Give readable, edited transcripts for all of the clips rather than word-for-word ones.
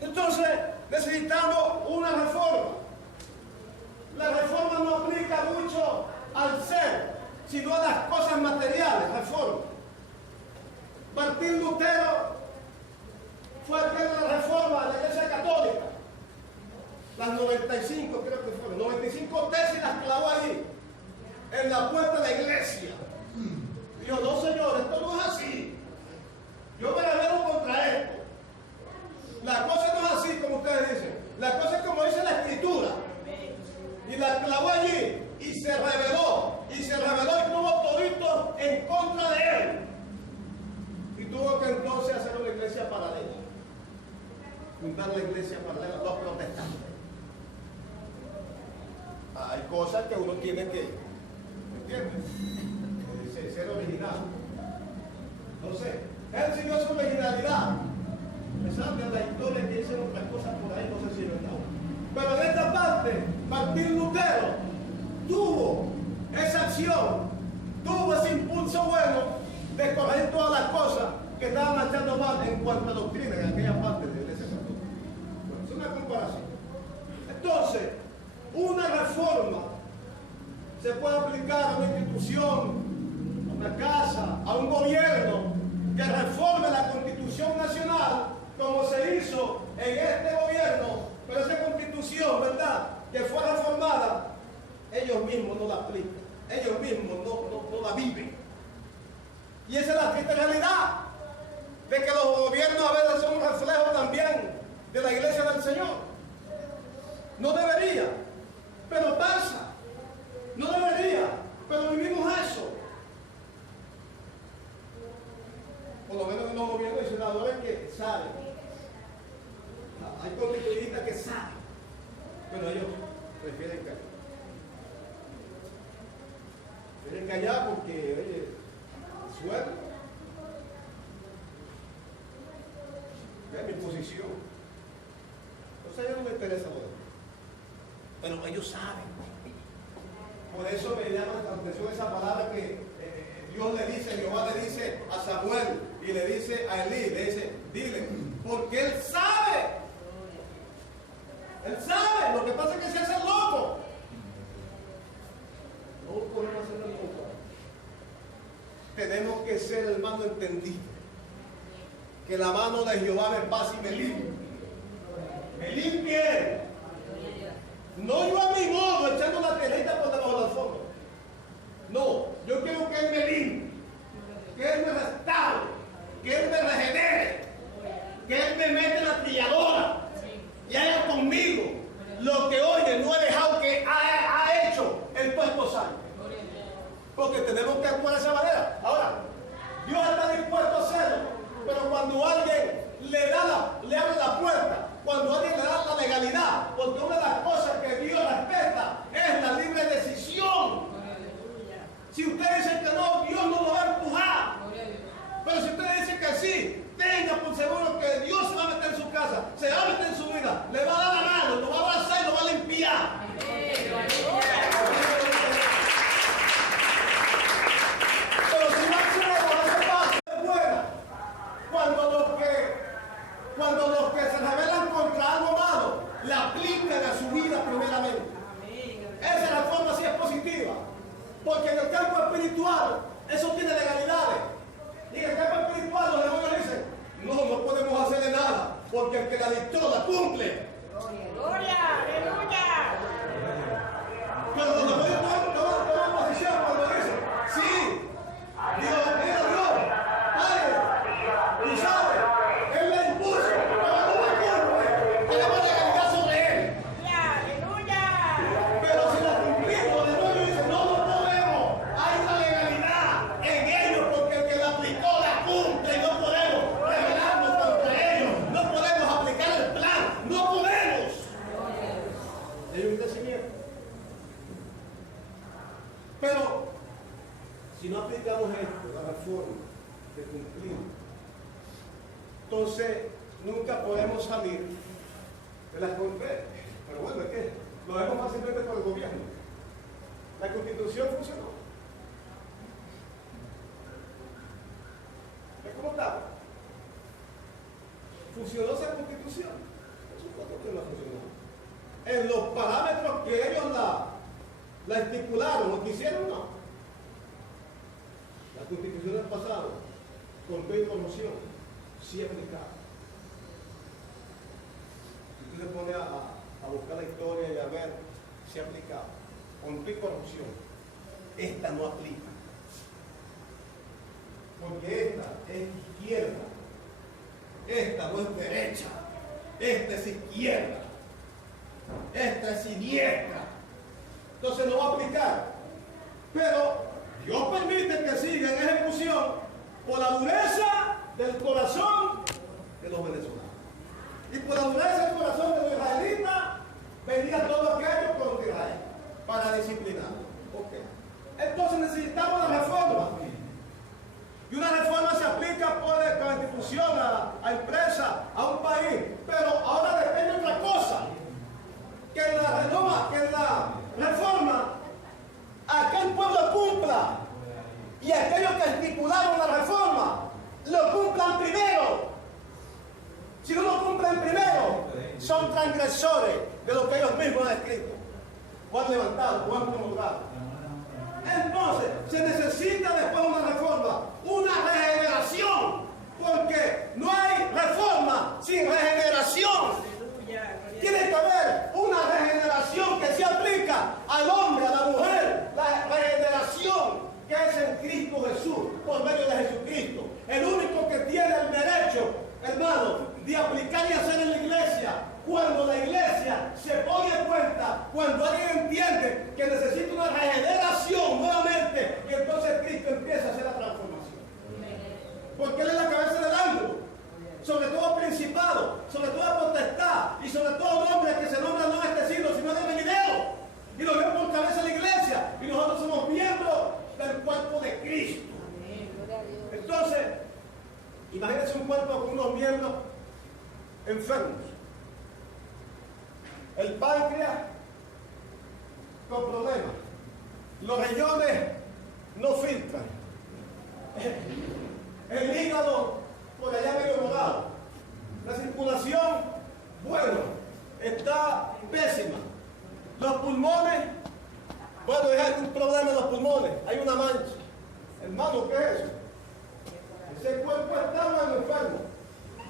Entonces necesitamos una reforma. La reforma no aplica mucho al ser, sino a las cosas materiales. Reforma. Martín Lutero fue el que de la reforma de la Iglesia Católica. Las 95, creo que fueron, 95 tesis las clavó allí, en la puerta de la iglesia. Dijo, no señor, esto no es así. Yo me revelo contra esto. La cosa no es así como ustedes dicen. La cosa es como dice la Escritura. Y la clavó allí y se rebeló. Y se rebeló y tuvo todito en contra de él. Y tuvo que entonces hacer una iglesia paralela. Fundar la iglesia paralela, los protestantes. Hay cosas que uno tiene que, ¿entiendes? Ser original. Entonces, él siguió su originalidad. Pensando en la historia que hicieron otras cosas por ahí, no sé si es verdad. Pero en esta parte, Martín Lutero tuvo esa acción, tuvo ese impulso bueno de corregir todas las cosas que estaban marchando mal en cuanto a doctrina en aquella parte de la Iglesia Católica. Bueno, es una comparación. Entonces, una reforma se puede aplicar a una institución, a una casa, a un gobierno que reforme la Constitución Nacional como se hizo en este gobierno, pero esa Constitución, ¿verdad?, que fue reformada, ellos mismos no la aplican, ellos mismos no la viven. Y esa es la triste realidad de que los gobiernos a veces son un reflejo también de la Iglesia del Señor. No debería, pero pasa. No debería, pero vivimos eso. Por lo menos en los gobiernos y senadores que saben. Hay constituyentes que saben, pero ellos prefieren callar. Prefieren callar porque, oye, sueldo. Es mi posición. Entonces a ellos no me interesa lo demás. Pero ellos saben. Por eso me llama la atención esa palabra que Dios le dice, Jehová le dice a Samuel y le dice a Elí, le dice, dile, porque él sabe. Él sabe, lo que pasa es que se hace loco. No podemos hacer el loco. Tenemos que ser, hermano, entendido. Que la mano de Jehová me pase y me limpie. Me limpie. No yo a mi modo echando la tierrita por debajo de la alfombra. No, yo quiero que Él me limpie, que Él me restaure, que Él me regenere, que Él me mete en la trilladora y haga conmigo lo que hoy no he dejado que ha hecho en todos estos años. Porque tenemos que actuar de esa manera. Ahora, Dios está dispuesto a hacerlo, pero cuando alguien le abre la puerta, cuando alguien le da la legalidad, porque una de las cosas que Dios respeta es la libre decisión. Si ustedes dicen que no, Dios no lo va a empujar. Pero si ustedes dicen que sí, tenga por seguro que Dios se va a meter en su casa, se va a meter en su vida, le va a dar la mano, lo va a abrazar y lo va a limpiar. Pero si no hacemos esa parte es buena, cuando los que se rebelan contra algo malo, le aplican a su vida primeramente. Esa es la forma, sí es positiva. Porque en el campo espiritual, eso tiene legalidades. Y en el campo espiritual los demonios dicen, no podemos hacerle nada, porque el que la dictó la cumple. ¡Gloria! ¡Aleluya! Pero los demonios toman posición cuando dicen, sí, Dios, mira Dios, Padre, tú sabes, Él le impuso, pero no la cumple, tenemos legalidad sobre Él. ¡Aleluya! Pero si la cumplimos, los demonios dicen, no podemos, hay una legalidad en ellos, porque el que la aplicó la cumple, y no podemos rebelarnos contra ellos, no podemos aplicar el plan, no podemos. Hay un crecimiento. Pero si no aplicamos esto, la reforma de cumplir, entonces nunca podemos salir de las fronteras. Pero bueno, es que lo vemos fácilmente por el gobierno. La Constitución funcionó. ¿Ves cómo está? Funcionó esa Constitución. Eso fue lo que no funcionó. En los parámetros que ellos la estipularon, lo que hicieron, no. La Constitución del pasado, con toda información, sí aplicada. Si usted se pone a buscar la historia y a ver si aplicaba, con toda corrupción, esta no aplica. Porque esta es izquierda, esta no es derecha, esta es izquierda, esta es siniestra. Entonces no va a aplicar. Pero Dios permite que siga en ejecución por la dureza del corazón de los venezolanos. Y por la dureza del corazón de los israelitas, venía todo aquello contra Israel para disciplinarlo. Okay. Entonces necesitamos la reforma. Y una reforma se aplica por la institución, a empresas, a un país. Pero ahora depende de otra cosa. Que la reforma, aquel pueblo cumpla. Y aquellos que estipularon la reforma, lo cumplan primero. Si no lo cumplen primero, son transgresores de lo que ellos mismos han escrito, o han levantado, o han promulgado. Entonces, se necesita después una reforma, una regeneración, porque no hay reforma sin regeneración. Tiene que haber una regeneración que se aplica al hombre, a la mujer, la regeneración que es en Cristo Jesús, por medio de Jesucristo. El único que tiene el derecho, hermano, de aplicar y hacer en la iglesia, cuando la iglesia se pone en cuenta, cuando alguien entiende que necesita una regeneración nuevamente, y entonces Cristo empieza a hacer la transformación. Porque Él es la cabeza del ángulo, sobre todo principado, sobre toda potestad, y sobre todo nombre que se nombra no en este siglo, sino en el venidero. Y lo veo por cabeza de la iglesia, y nosotros somos miembros del cuerpo de Cristo. Entonces, imagínense un cuerpo con unos miembros enfermos. El páncreas con problemas. Los riñones no filtran. El hígado por allá medio morado. La circulación, bueno, está pésima. Los pulmones, bueno, hay un problema en los pulmones, hay una mancha. Hermano, ¿qué es eso? Ese cuerpo está mal enfermo.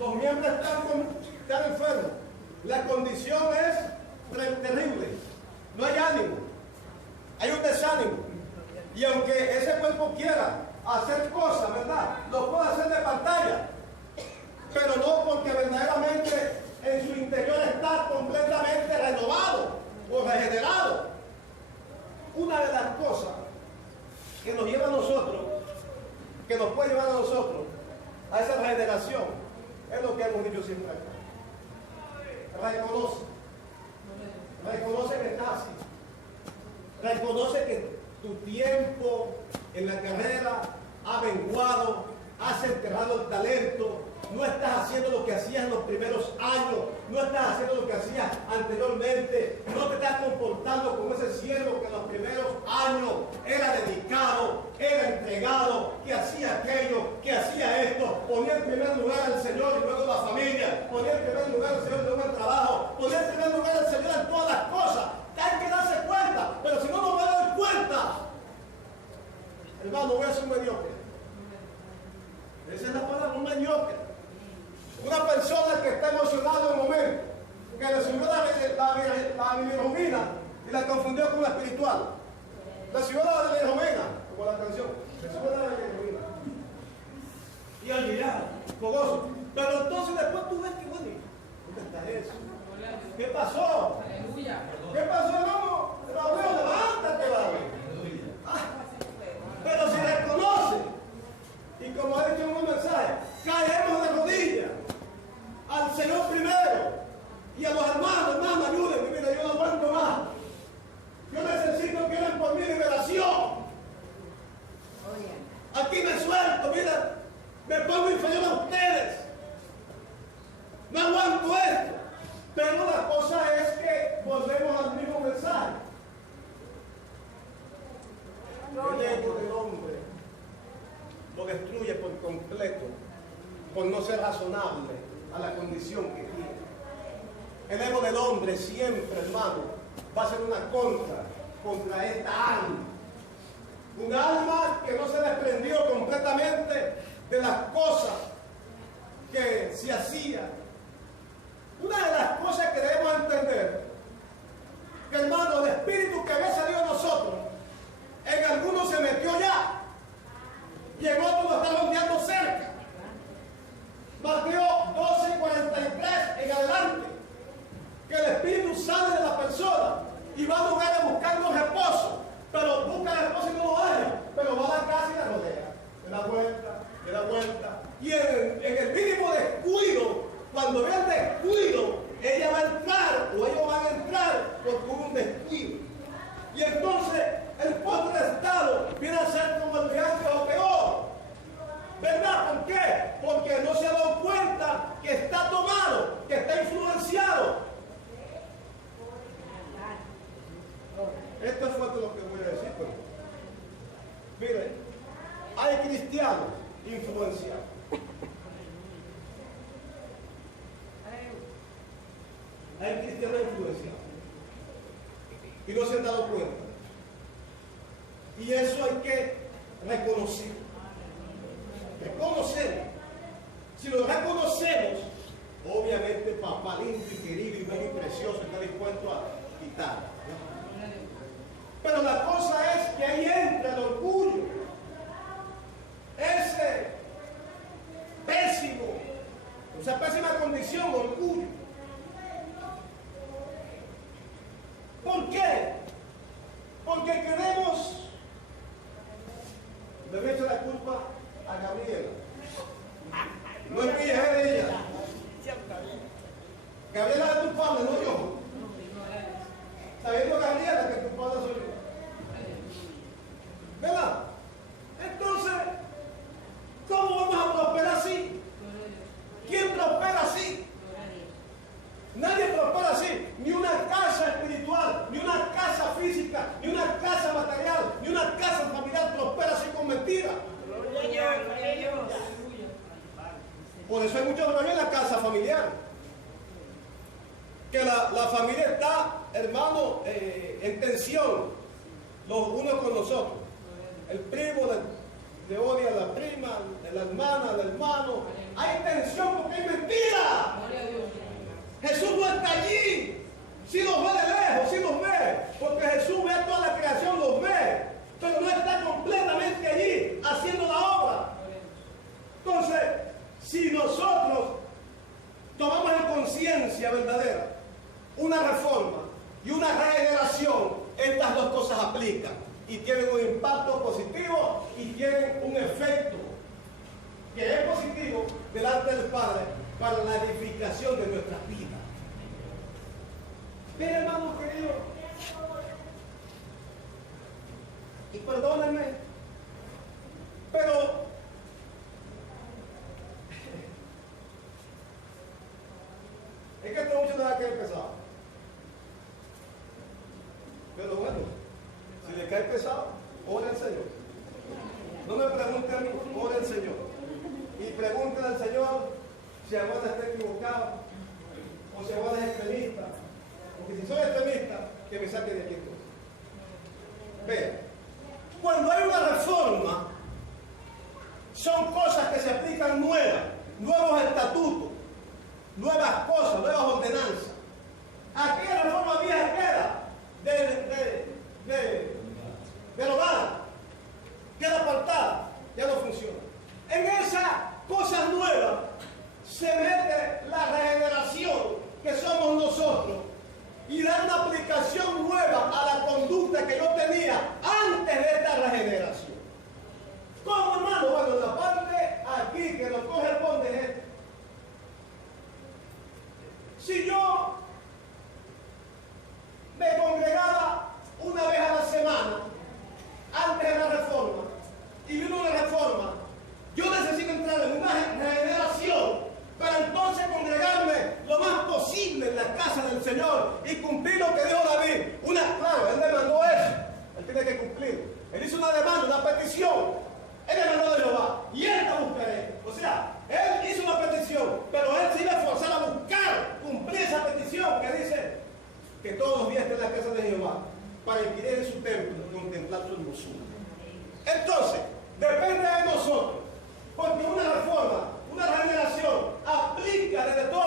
Los miembros están enfermos. La condición es terrible. No hay ánimo. Hay un desánimo. Y aunque ese cuerpo quiera hacer cosas, ¿verdad? Lo puede hacer de pantalla. Pero no porque verdaderamente en su interior está completamente renovado o regenerado. Una de las cosas que nos lleva a nosotros, que nos puede llevar a nosotros a esa regeneración, es lo que hemos dicho siempre acá. Reconoce que estás así. Reconoce que tu tiempo en la carrera ha menguado, has enterrado el talento, no estás haciendo lo que hacías en los primeros años, no estás haciendo lo que hacías anteriormente, no te estás comportando como ese siervo que en los primeros años era dedicado, era entregado, que hacía aquello, que hacía esto, ponía en primer lugar al Señor y luego la familia, ponía en primer lugar al Señor y luego el trabajo, ponía en primer lugar al Señor en todas las cosas. Hay que darse cuenta, pero si no nos va a dar cuenta, hermano, voy a ser un mediocre. Esa es la palabra, un mediocre. Una persona que está emocionada en un momento, que le subió la bilirrubina y la confundió con la espiritual. Le subió la bilirrubina, como la canción, le subió la bilirrubina. Y al mirar, fogoso. Pero entonces después tú ves que bueno, ¿dónde está eso? ¿Qué pasó? ¿Qué pasó, hermano? Levántate, varón. Pero si reconoce, y como ha dicho en un mensaje, caemos de rodillas al Señor primero y a los hermanos, ayúdenme, mira, yo no aguanto más. Yo necesito que oren por mi liberación. Aquí me suelto, mira, me pongo inferior a ustedes. No aguanto esto. Pero la cosa es que volvemos al mismo mensaje. El ego del hombre lo destruye por completo por no ser razonable a la condición que tiene. El ego del hombre siempre, hermano, va a ser una contra esta alma. Un alma que no se desprendió completamente de las cosas que se hacían. Una de las cosas que debemos entender, que hermano, el espíritu que había salido de nosotros, en algunos se metió ya, y en otros lo está rondeando cerca. Mateo 12:43 en adelante, que el espíritu sale de la persona y va a lugares buscando reposo, pero busca reposo y no lo halla, pero va a la casa y la rodea, de la vuelta, y en el mínimo descuido, cuando vea el descuido, ella va a entrar o ellos van a entrar porque hubo un descuido. Y entonces el postre estado viene a ser como el de antes o peor. ¿Verdad? ¿Por qué? Porque no se ha dado cuenta que está tomado, que está influenciado. Esto es fuerte lo que voy a decir, pero miren, hay cristianos influenciados. Hay cristianos influenciados y no se han dado cuenta. Y eso hay que reconocer. Si lo reconocemos, obviamente papá lindo y querido y bello y precioso está dispuesto a quitar. Pero la cosa es que ahí entra el orgullo, ese pésimo, esa pésima condición, orgullo. ¿Por qué? Porque queremos, le echo la culpa a Gabriela. No es mía, es de ella. Gabriela es tu padre, no yo. Sabiendo, Gabriela, que tu padre soy yo. ¿Verdad? Entonces, ¿cómo vamos a prosperar así? ¿Quién prospera así? Nadie prospera así. Ni una casa espiritual, ni una casa física, ni una casa material, ni una casa familiar prospera así con mentiras. Por eso hay muchos problemas en la casa familiar. Que la familia está, hermano, en tensión, los unos con los otros. El primo le odia a la prima, la hermana al hermano. Hay tensión porque hay mentira. Jesús no está allí. Si los ve de lejos, si los ve, porque Jesús ve a toda la creación, los ve, pero no está completamente allí haciendo la obra. Entonces, si nosotros tomamos en conciencia verdadera una reforma y una regeneración, estas dos cosas aplican y tienen un impacto positivo y tienen un efecto que es positivo delante del Padre para la edificación de nuestras vidas. Bien, hermanos queridos, y perdónenme, pero es que esto mucho nada que empezar. Pero bueno, si le cae pesado, ore al Señor. No me pregunte a mí, ore al Señor. Y pregúntele al Señor si Aguada está equivocado o si Aguada es extremista. Porque si soy extremista, que me saque de aquí entonces. Vean, cuando hay una reforma, son cosas que se aplican nuevas, nuevos estatutos, nuevas cosas, nuevas ordenanzas. Aquella reforma vieja queda del hogar, queda apartada, ya no funciona. En esas cosas nuevas se mete la regeneración que somos nosotros y da una aplicación nueva a la conducta que yo tenía antes de esta regeneración. ¿Cómo, hermano? Bueno, la parte aquí que nos corresponde es esta. Si yo me congregaba una vez a la semana antes de la reforma y vino una reforma, yo necesito entrar en una regeneración para entonces congregarme lo más posible en la casa del Señor y cumplir lo que dijo David. Claro, él demandó eso, él tiene que cumplir. Él hizo una demanda, una petición. Él demandó de Jehová y él te buscaré. O sea, él hizo una petición, pero él se iba a esforzar a buscar, cumplir esa petición que que todos los días está en la casa de Jehová, para inquirir en su templo y contemplar su hermosura. Entonces, depende de nosotros, porque una reforma, una regeneración, aplica desde todo